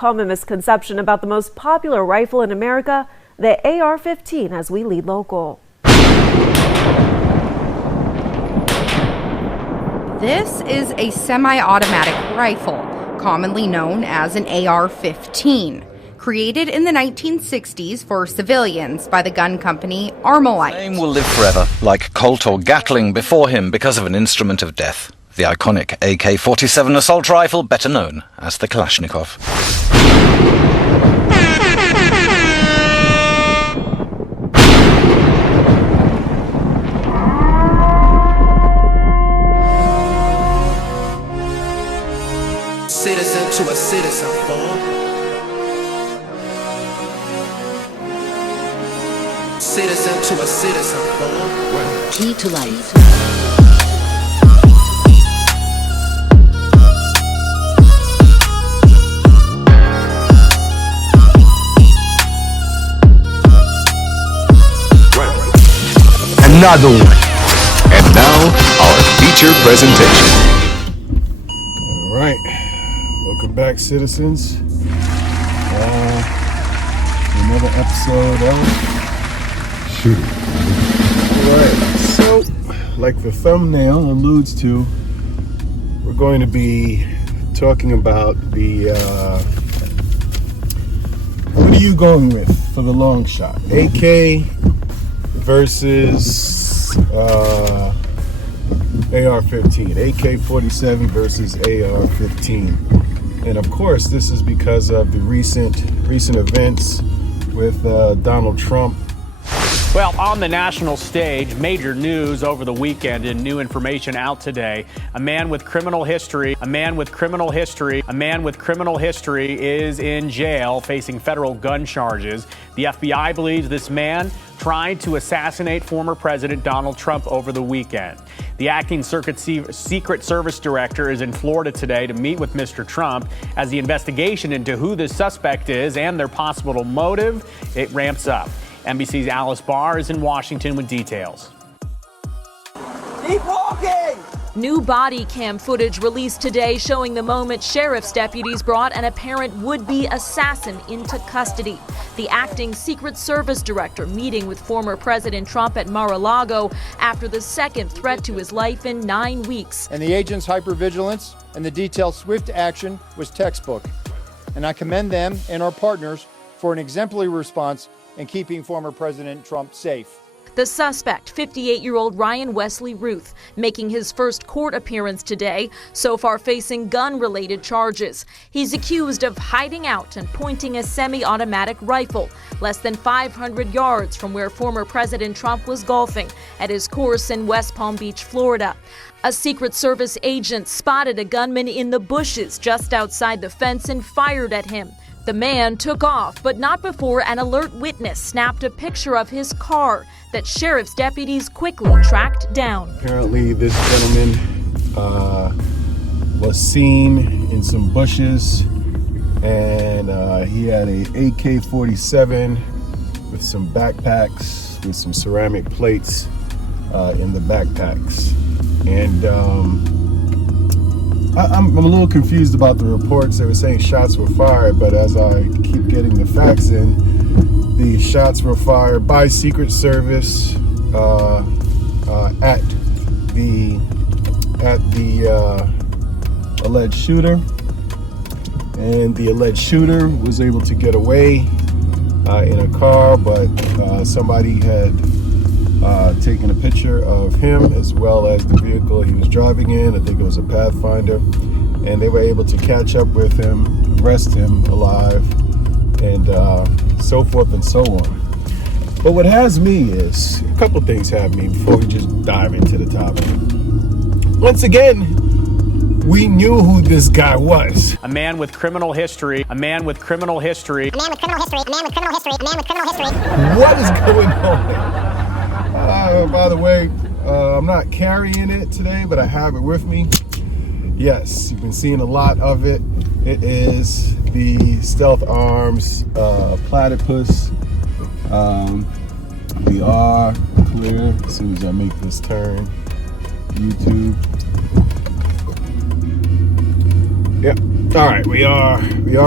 Common misconception about the most popular rifle in America, the AR-15, as we lead local. This is a semi-automatic rifle, commonly known as an AR-15, created in the 1960s for civilians by the gun company Armalite. His name will live forever, like Colt or Gatling before him, because of an instrument of death. The iconic AK47 assault rifle, better known as the Kalashnikov. Citizen to a citizen, fool. Citizen to a citizen, fool. Key to life. Another one. And now, our feature presentation. All right. Welcome back, citizens. Another episode of Shoot. All right. So, like the thumbnail alludes to, we're going to be talking about the what are you going with for the long shot? AK versus AR-15, AK-47 versus AR-15, and of course this is because of the recent events with Donald Trump. Well, on the national stage, major news over the weekend and new information out today. A man with criminal history is in jail facing federal gun charges. The FBI believes this man tried to assassinate former President Donald Trump over the weekend. The acting Secret Service director is in Florida today to meet with Mr. Trump as the investigation into who this suspect is and their possible motive, it ramps up. NBC's Alice Barr is in Washington with details. Keep walking! New body cam footage released today showing the moment sheriff's deputies brought an apparent would-be assassin into custody. The acting Secret Service director meeting with former President Trump at Mar-a-Lago after the second threat to his life in 9 weeks. And the agent's hypervigilance and the detailed swift action was textbook. And I commend them and our partners for an exemplary response in keeping former President Trump safe. The suspect, 58-year-old Ryan Wesley Ruth, making his first court appearance today, so far facing gun-related charges. He's accused of hiding out and pointing a semi-automatic rifle less than 500 yards from where former President Trump was golfing at his course in West Palm Beach, Florida. A Secret Service agent spotted a gunman in the bushes just outside the fence and fired at him. The man took off, but not before an alert witness snapped a picture of his car that sheriff's deputies quickly tracked down. Apparently, this gentleman was seen in some bushes, and he had a AK-47 with some backpacks, with some ceramic plates in the backpacks. And I'm a little confused about the reports. They were saying shots were fired, but as I keep getting the facts in, the shots were fired by Secret Service at the alleged shooter, and the alleged shooter was able to get away in a car, but somebody had taken a picture of him as well as the vehicle he was driving in. I think it was a Pathfinder, and they were able to catch up with him, arrest him alive, and so forth and so on. But what has me is, a couple things have me before we just dive into the topic. Once again, we knew who this guy was. A man with criminal history. What is going on? By the way, I'm not carrying it today, but I have it with me. Yes, you've been seeing a lot of it. It is the Stealth Arms Platypus. We are clear as soon as I make this turn. YouTube. Yep, All right, we are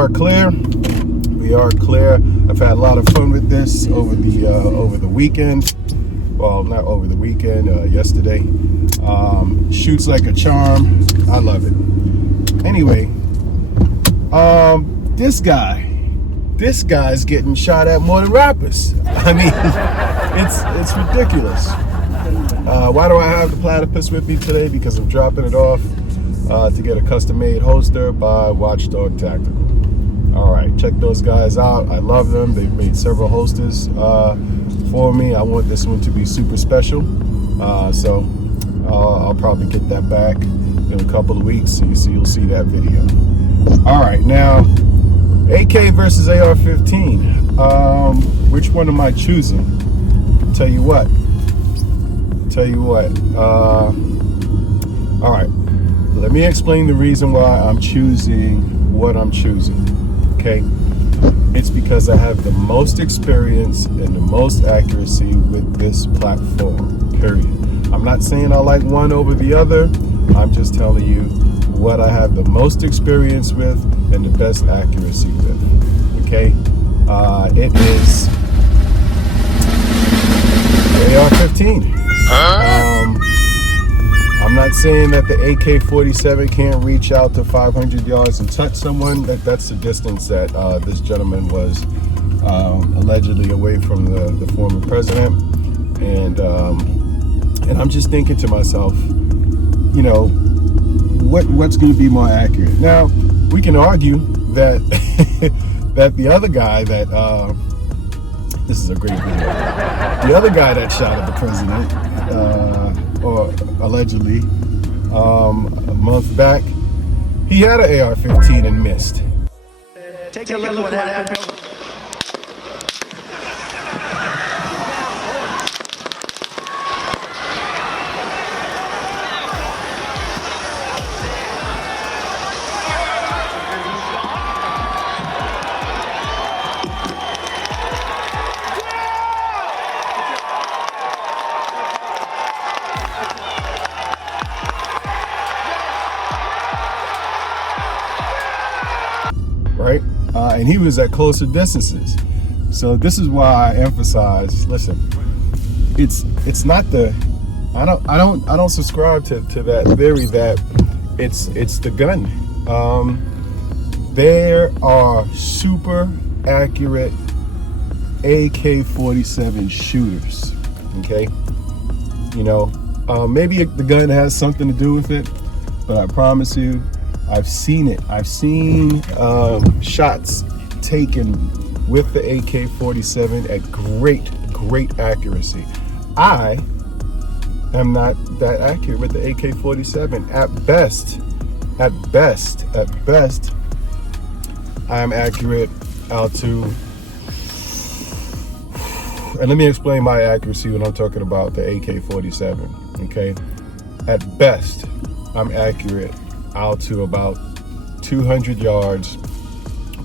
clear. We are clear. I've had a lot of fun with this over the weekend. Well, not over the weekend. Yesterday. Shoots like a charm. I love it. Anyway, this guy's getting shot at more than rappers. I mean, it's ridiculous. Why do I have the platypus with me today? Because I'm dropping it off to get a custom-made holster by Watchdog Tactical. All right, check those guys out. I love them. They've made several holsters for me. I want this one to be super special, so I'll probably get that back in a couple of weeks. So you'll see that video. All right, now AK versus AR-15. Which one am I choosing? Tell you what. All right, let me explain the reason why I'm choosing what I'm choosing. Okay, it's because I have the most experience and the most accuracy with this platform, period. I'm not saying I like one over the other. I'm just telling you what I have the most experience with and the best accuracy with. Okay, it is AR-15. I'm not saying that the AK47 can't reach out to 500 yards and touch someone. That's the distance that this gentleman was allegedly away from the former president. And I'm just thinking to myself, you know, what's going to be more accurate? Now, we can argue that that the other guy that this is a great video. The other guy that shot at the president, or allegedly, a month back, he had an AR-15 and missed. Take a look what happened. Right? And he was at closer distances. So this is why I emphasize, listen, it's not the, I don't subscribe to that theory that it's the gun. There are super accurate AK-47 shooters, okay? You know, maybe the gun has something to do with it, but I promise you, I've seen it. I've seen shots taken with the AK-47 at great accuracy. I am not that accurate with the AK-47. At best, I am accurate out to, and let me explain my accuracy when I'm talking about the AK-47, okay? At best, I'm accurate out to about 200 yards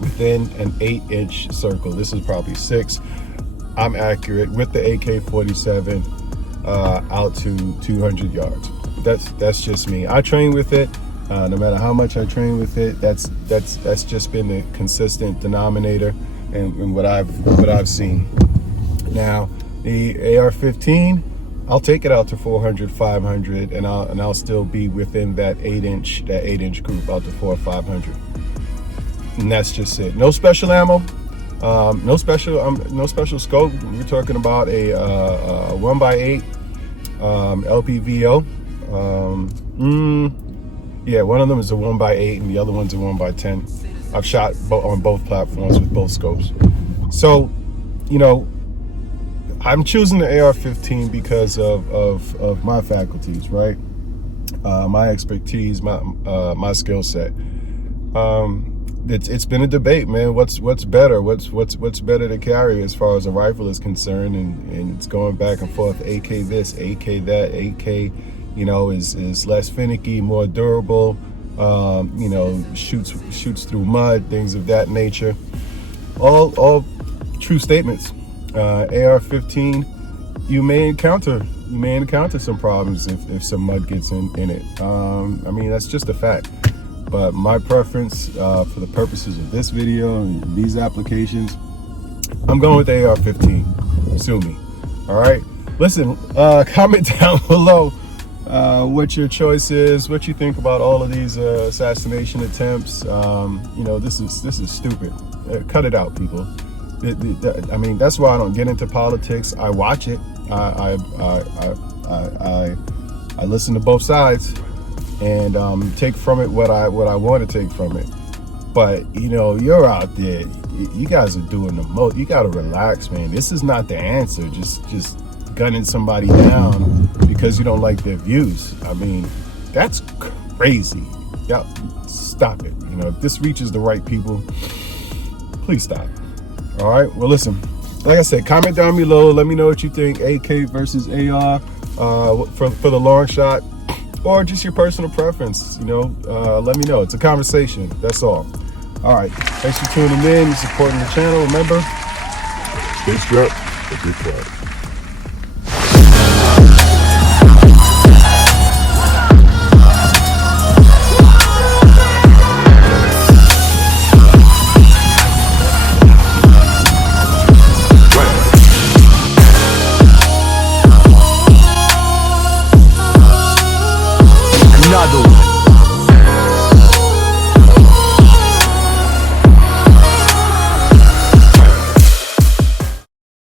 within an 8-inch circle. This is probably 6. I'm accurate with the AK-47 out to 200 yards. That's just me. I train with it. No matter how much I train with it, that's just been the consistent denominator and what I've seen. Now the AR-15, I'll take it out to 400, 500, and I'll still be within that 8-inch group, out to 400 or 500, and that's just it. No special ammo, no special scope. We're talking about a 1x8 LPVO. Yeah, one of them is a 1x8 and the other one's a 1x10. I've shot on both platforms with both scopes. So, you know, I'm choosing the AR-15 because of my faculties, right? My expertise, my skill set. It's been a debate, man. What's better? What's better to carry as far as a rifle is concerned? And it's going back and forth. AK this, AK that. AK, you know, is less finicky, more durable. You know, shoots through mud, things of that nature. All true statements. AR-15, you may encounter some problems if some mud gets in it. I mean, that's just a fact. but my preference for the purposes of this video and these applications, I'm going with the AR-15. Sue me. All right. Listen, comment down below what your choice is, what you think about all of these assassination attempts. You know, this is stupid. Cut it out, people. I mean, that's why I don't get into politics. I watch it. I listen to both sides and take from it what I want to take from it. But you know, you're out there. You guys are doing the most. You gotta relax, man. This is not the answer. Just gunning somebody down because you don't like their views. I mean, that's crazy. Yeah, stop it. You know, if this reaches the right people, please stop. All right. Well, listen. Like I said, comment down below. Let me know what you think. AK versus AR for the long shot, or just your personal preference. You know, let me know. It's a conversation. That's all. All right. Thanks for tuning in. You're supporting the channel. Remember, stay strapped and get quiet.